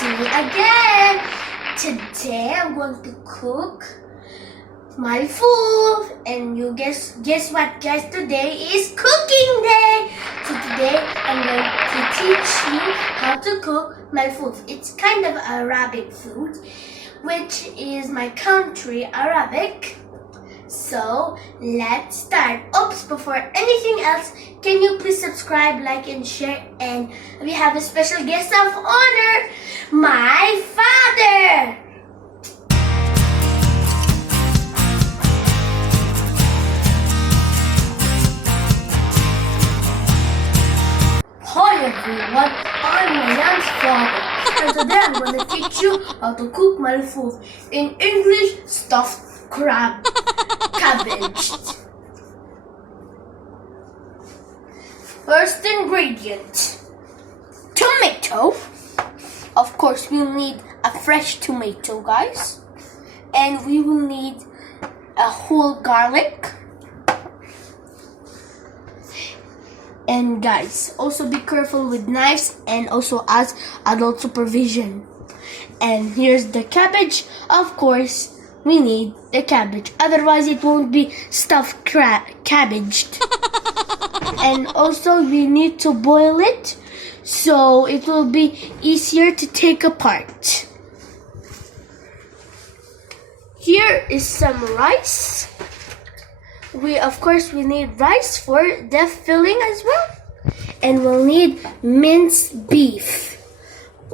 see me again. Today I'm going to cook Malfouf, and you guess what, guys? Today is cooking day. So today I'm going to teach you how to cook Malfouf. It's kind of Arabic food, which is my country, Arabic. So let's start. Oops, before anything else, can you please subscribe, like, and share? And we have a special guest of honor, my father. Hi everyone, I'm Laian's father, and today I'm going to teach you how to cook Malfouf. In English, stuffed cabbage. First ingredient, tomato. Of course, we'll need a fresh tomato, guys. And we will need a whole garlic. And guys, also be careful with knives and also ask adult supervision. And here's the cabbage. Of course, we need the cabbage. Otherwise, it won't be stuffed cabbaged. And also, we need to boil it so it will be easier to take apart. Here is some rice. Of course, we need rice for the filling as well. And we'll need minced beef.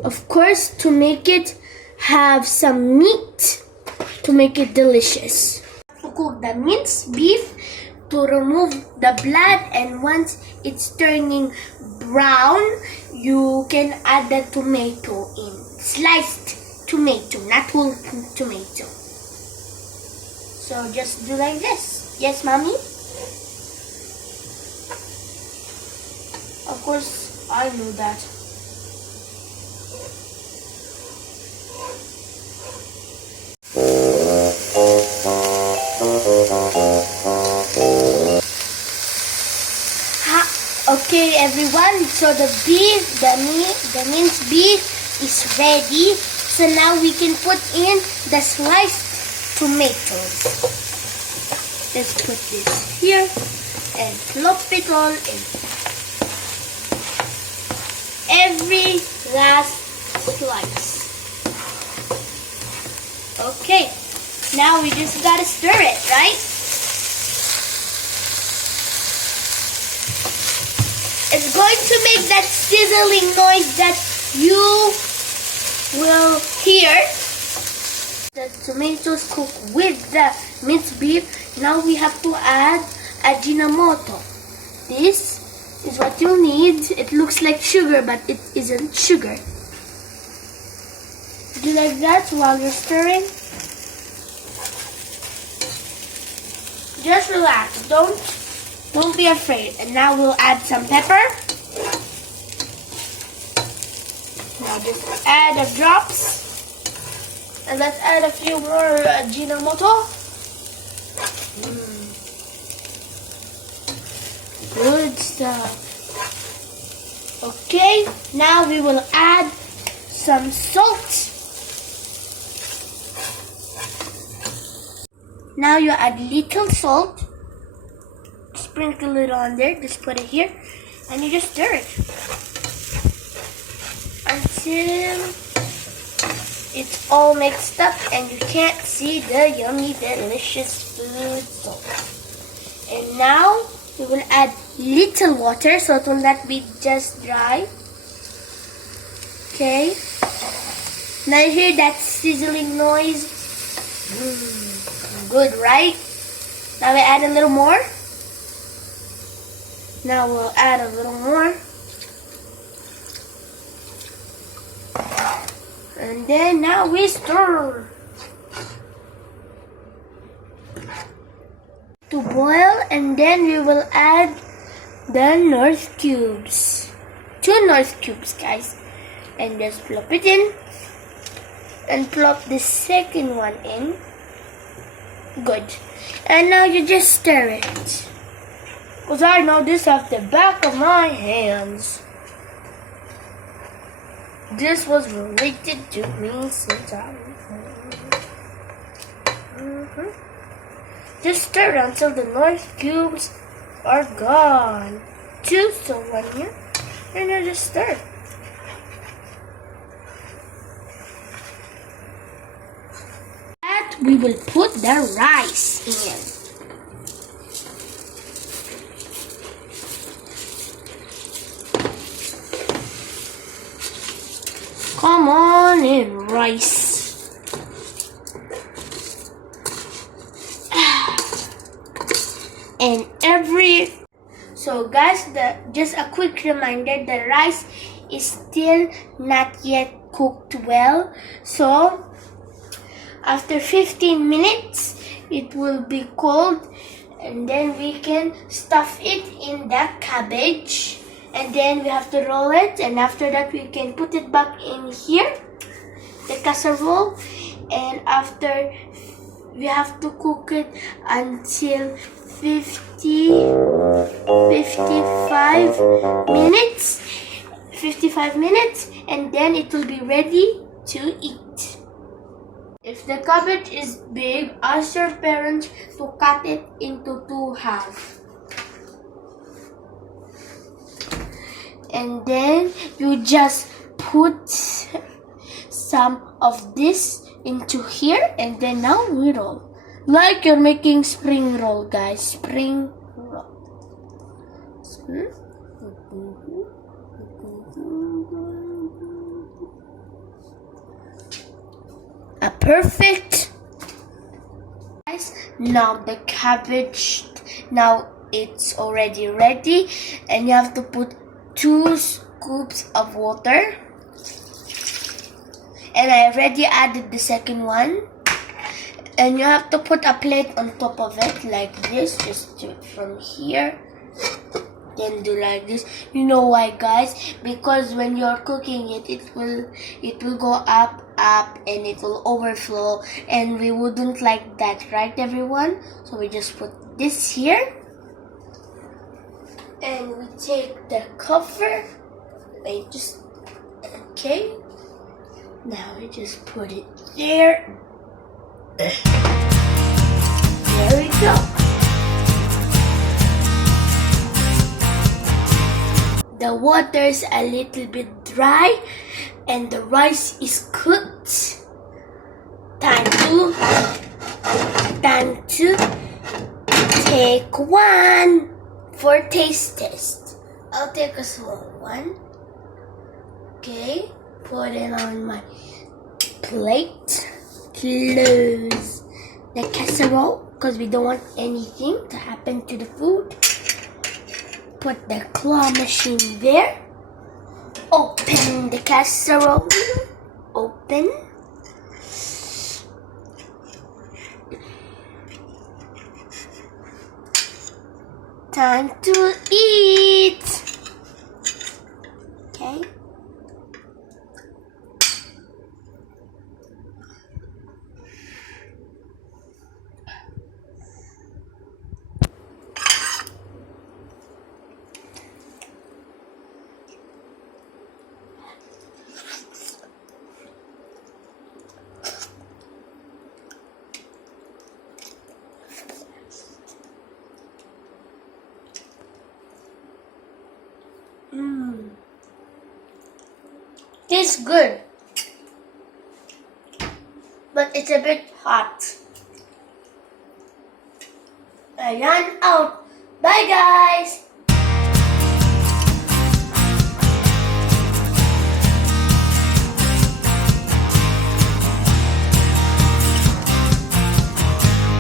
Of course, to make it have some meat to make it delicious. To cook the minced beef, to remove the blood, and once it's turning brown, you can add the tomato in. Sliced tomato, not whole tomato. So just do like this. Yes, mommy? Of course, I know that. Okay, everyone. So the minced beef is ready. So now we can put in the sliced tomatoes. Let's put this here and plop it all in. Every last slice. Okay, now we just gotta stir it, right? It's going to make that sizzling noise that you will hear. The tomatoes cook with the minced beef. Now we have to add Ajinomoto. This is what you need. It looks like sugar, but it isn't sugar. Do like that while you're stirring. Just relax. Don't be afraid. And now we'll add some pepper. Now just add a drops. And let's add a few more Ajinomoto. Good stuff. Okay, now we will add some salt. Now you add little salt. Sprinkle it on there. Just put it here. And you just stir it until it's all mixed up and you can't see the yummy, delicious food salt. And now we will add little water so it will not be just dry. Okay. Now you hear that sizzling noise? Good, right? Now we add a little more. Now we'll add a little more. And then now we stir. To boil, and then we will add the North cubes. 2 North cubes, guys. And just plop it in. And plop the second one in. Good. And now you just stir it. Because I know this off the back of my hands. this was related to me since I Just stir until the North cubes are gone. 2, so 1 here. And I just stir. That we will put the rice in. Come on in, rice. And so guys, just a quick reminder, the rice is still not yet cooked well. So after 15 minutes, it will be cold, and then we can stuff it in the cabbage. And then we have to roll it, and after that we can put it back in here, the casserole, and after we have to cook it until 55 minutes, and then it will be ready to eat. If the cabbage is big, ask your parents to cut it into 2 halves. And then you just put some of this into here, and then now we roll. Like you're making spring roll, guys. Spring roll. Perfect. Guys, now the cabbage, now it's already ready, and you have to put 2 scoops of water. And I already added the second one. And you have to put a plate on top of it like this, just do it from here, then do like this. You know why, guys? Because when you're cooking it, it will go up, and it will overflow, and we wouldn't like that, right everyone? So we just put this here, and we take the cover. Wait, just okay. Now we just put it there. There we go. The water's a little bit dry and the rice is cooked. Time to take one for taste test. I'll take a small one. Okay, put it on my plate. Close the casserole because we don't want anything to happen to the food. Put the claw machine there. Open the casserole. Open. Time to eat. Okay. Tastes good, but it's a bit hot. Laian out. Bye guys.